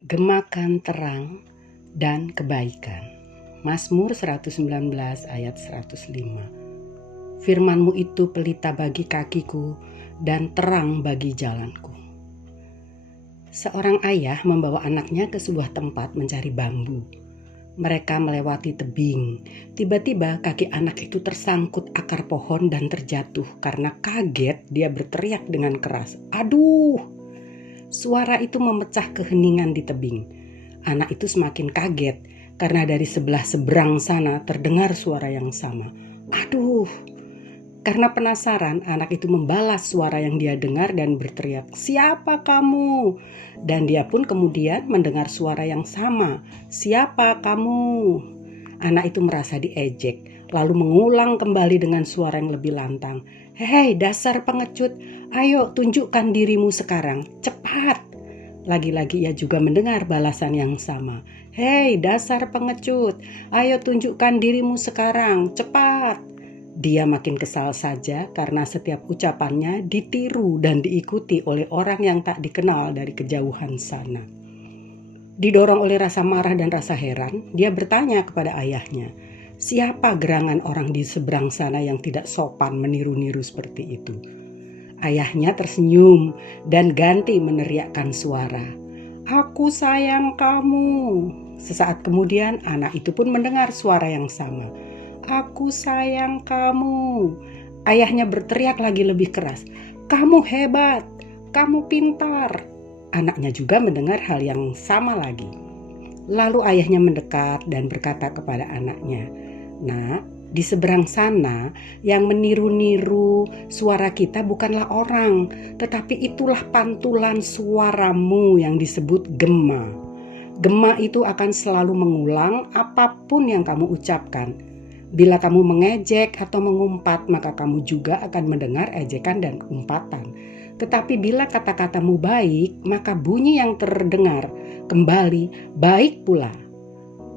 Gemakan terang dan kebaikan. Mazmur 119 ayat 105. Firman-Mu itu pelita bagi kakiku dan terang bagi jalanku. Seorang ayah membawa anaknya ke sebuah tempat mencari bambu. Mereka melewati tebing. Tiba-tiba kaki anak itu tersangkut akar pohon dan terjatuh. Karena kaget, dia berteriak dengan keras, "Aduh!" Suara itu memecah keheningan di tebing. Anak itu semakin kaget karena dari sebelah seberang sana terdengar suara yang sama. "Aduh!" Karena penasaran, anak itu membalas suara yang dia dengar dan berteriak, "Siapa kamu?" Dan dia pun kemudian mendengar suara yang sama, "Siapa kamu?" Anak itu merasa diejek, lalu mengulang kembali dengan suara yang lebih lantang, "Hei, dasar pengecut, ayo tunjukkan dirimu sekarang, cepat." Lagi-lagi ia juga mendengar balasan yang sama, "Hei, dasar pengecut, ayo tunjukkan dirimu sekarang, cepat." Dia makin kesal saja karena setiap ucapannya ditiru dan diikuti oleh orang yang tak dikenal dari kejauhan sana. Didorong oleh rasa marah dan rasa heran, dia bertanya kepada ayahnya, "Siapa gerangan orang di seberang sana yang tidak sopan meniru-niru seperti itu?" Ayahnya tersenyum dan ganti meneriakkan suara, "Aku sayang kamu." Sesaat kemudian anak itu pun mendengar suara yang sama, "Aku sayang kamu." Ayahnya berteriak lagi lebih keras, "Kamu hebat, kamu pintar." Anaknya juga mendengar hal yang sama lagi. Lalu ayahnya mendekat dan berkata kepada anaknya, "Nak, di seberang sana yang meniru-niru suara kita bukanlah orang, tetapi itulah pantulan suaramu yang disebut gema. Gema itu akan selalu mengulang apapun yang kamu ucapkan. Bila kamu mengejek atau mengumpat, maka kamu juga akan mendengar ejekan dan umpatan. Tetapi bila kata-katamu baik, maka bunyi yang terdengar kembali baik pula."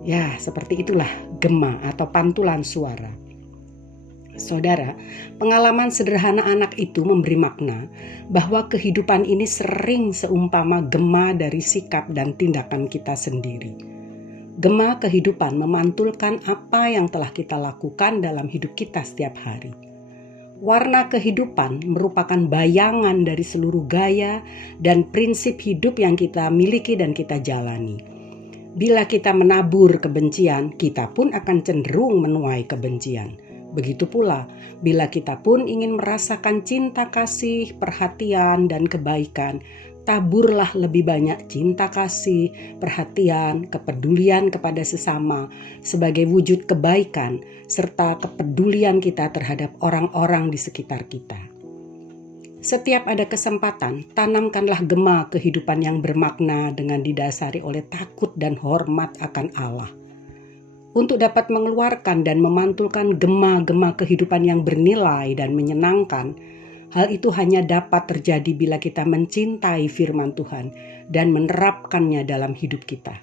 Ya, seperti itulah gema atau pantulan suara. Saudara, pengalaman sederhana anak itu memberi makna bahwa kehidupan ini sering seumpama gema dari sikap dan tindakan kita sendiri. Gema kehidupan memantulkan apa yang telah kita lakukan dalam hidup kita setiap hari. Warna kehidupan merupakan bayangan dari seluruh gaya dan prinsip hidup yang kita miliki dan kita jalani. Bila kita menabur kebencian, kita pun akan cenderung menuai kebencian. Begitu pula, bila kita pun ingin merasakan cinta kasih, perhatian, dan kebaikan, taburlah lebih banyak cinta kasih, perhatian, kepedulian kepada sesama sebagai wujud kebaikan serta kepedulian kita terhadap orang-orang di sekitar kita. Setiap ada kesempatan, tanamkanlah gema kehidupan yang bermakna dengan didasari oleh takut dan hormat akan Allah. Untuk dapat mengeluarkan dan memantulkan gema-gema kehidupan yang bernilai dan menyenangkan, hal itu hanya dapat terjadi bila kita mencintai firman Tuhan dan menerapkannya dalam hidup kita.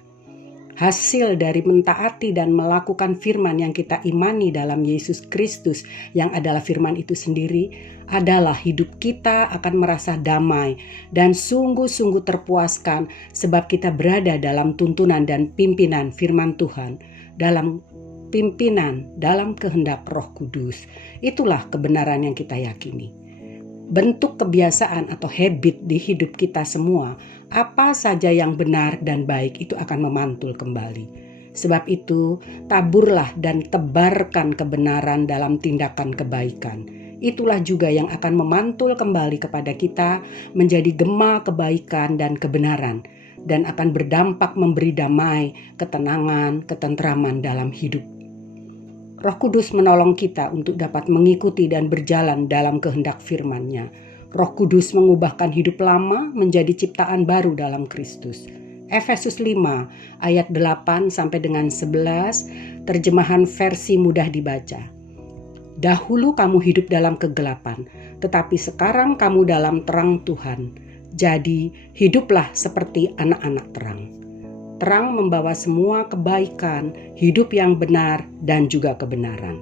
Hasil dari mentaati dan melakukan firman yang kita imani dalam Yesus Kristus yang adalah firman itu sendiri adalah hidup kita akan merasa damai dan sungguh-sungguh terpuaskan sebab kita berada dalam tuntunan dan pimpinan firman Tuhan, dalam pimpinan, dalam kehendak Roh Kudus. Itulah kebenaran yang kita yakini. Bentuk kebiasaan atau habit di hidup kita semua, apa saja yang benar dan baik itu akan memantul kembali. Sebab itu, taburlah dan tebarkan kebenaran dalam tindakan kebaikan. Itulah juga yang akan memantul kembali kepada kita menjadi gema kebaikan dan kebenaran, dan akan berdampak memberi damai, ketenangan, ketentraman dalam hidup. Roh Kudus menolong kita untuk dapat mengikuti dan berjalan dalam kehendak firman-Nya. Roh Kudus mengubahkan hidup lama menjadi ciptaan baru dalam Kristus. Efesus 5 ayat 8 sampai dengan 11, terjemahan versi mudah dibaca. "Dahulu kamu hidup dalam kegelapan, tetapi sekarang kamu dalam terang Tuhan. Jadi hiduplah seperti anak-anak terang." Terang membawa semua kebaikan, hidup yang benar, dan juga kebenaran.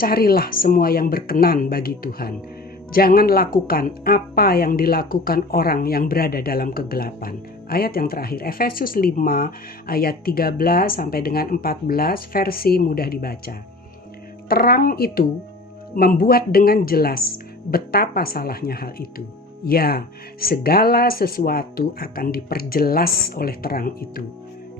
Carilah semua yang berkenan bagi Tuhan. Jangan lakukan apa yang dilakukan orang yang berada dalam kegelapan. ayat yang terakhir, Efesus 5 ayat 13 sampai dengan 14, versi mudah dibaca. Terang itu membuat dengan jelas betapa salahnya hal itu. Ya, segala sesuatu akan diperjelas oleh terang itu.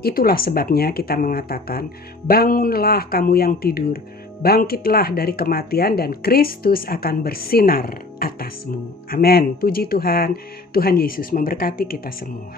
Itulah sebabnya kita mengatakan, bangunlah kamu yang tidur, bangkitlah dari kematian dan Kristus akan bersinar atasmu. Amin. Puji Tuhan, Tuhan Yesus memberkati kita semua.